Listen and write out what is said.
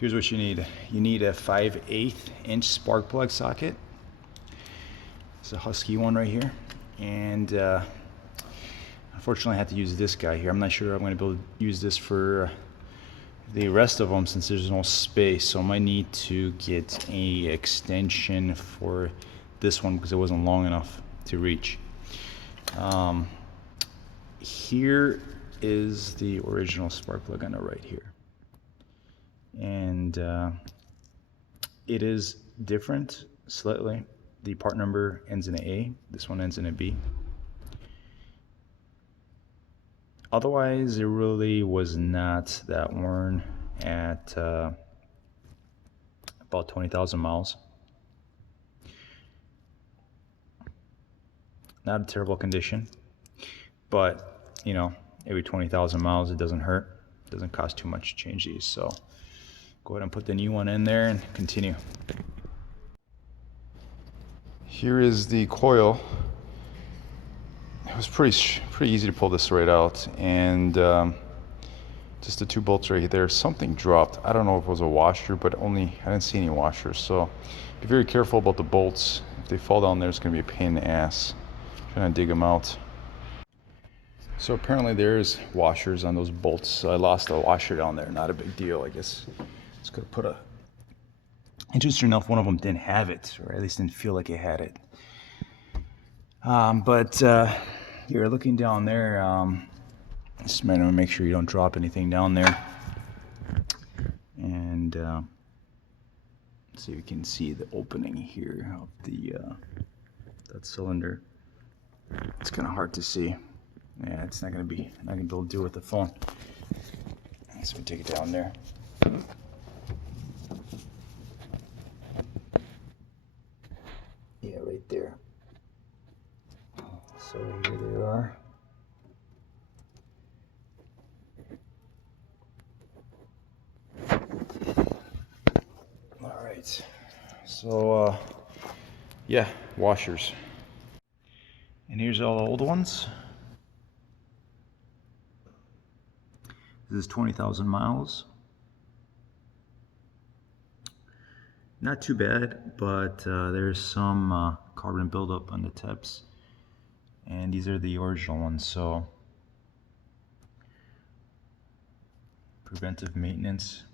Here's what you need. You need a 5/8 inch spark plug socket. It's a Husky one right here. And unfortunately I had to use this guy here. I'm not sure I'm going to be able to use this for the rest of them since there's no space. So I might need to get a extension for this one because it wasn't long enough to reach. Here is the original spark plug on the right here. And it is different slightly. The part number ends in an A, this one ends in a B. Otherwise, it really was not that worn at about 20,000 miles. Not a terrible condition, but you know, every 20,000 miles it doesn't hurt. It doesn't cost too much to change these, so go ahead and put the new one in there and continue. Here is the coil. It was pretty easy to pull this right out, and just the two bolts right there. Something dropped. I don't know if it was a washer, but I didn't see any washers. So be very careful about the bolts. If they fall down there, it's going to be a pain in the ass trying to dig them out. So apparently there's washers on those bolts. So I lost a washer down there. Not a big deal, I guess. Just could put a. Interesting enough, one of them didn't have it, or at least didn't feel like it had it. But you're looking down there. Just might want to make sure you don't drop anything down there. And see if you can see the opening here of the that cylinder. It's kind of hard to see. Yeah, it's not gonna be able to do it with the phone. So we take it down there. Yeah, right there. So here they are. All right. So yeah, washers. And here's all the old ones. This is 20,000 miles. Not too bad, but there's some carbon buildup on the tips. And these are the original ones, so preventive maintenance